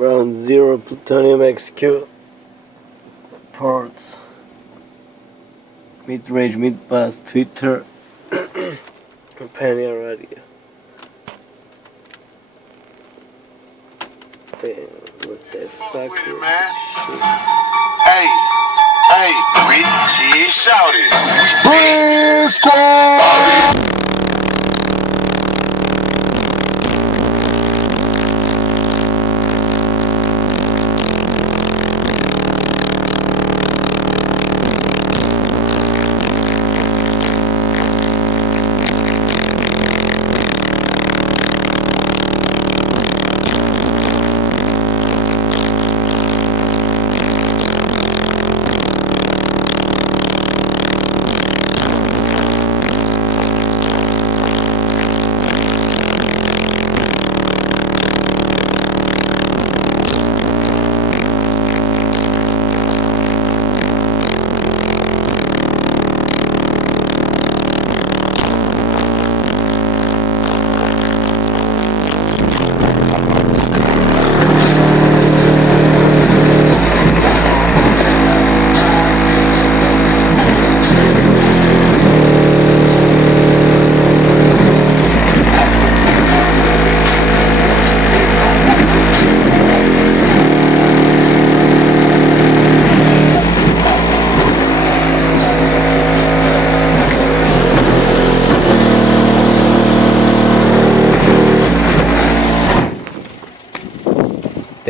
Ground Zero Plutonium XQ ports, mid-range, mid-pass, Twitter, companion radio. Damn, what the fuck is man? shit? Hey, we kid shouted. Red Squad!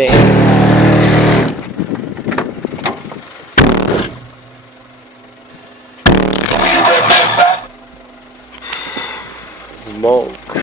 Damn.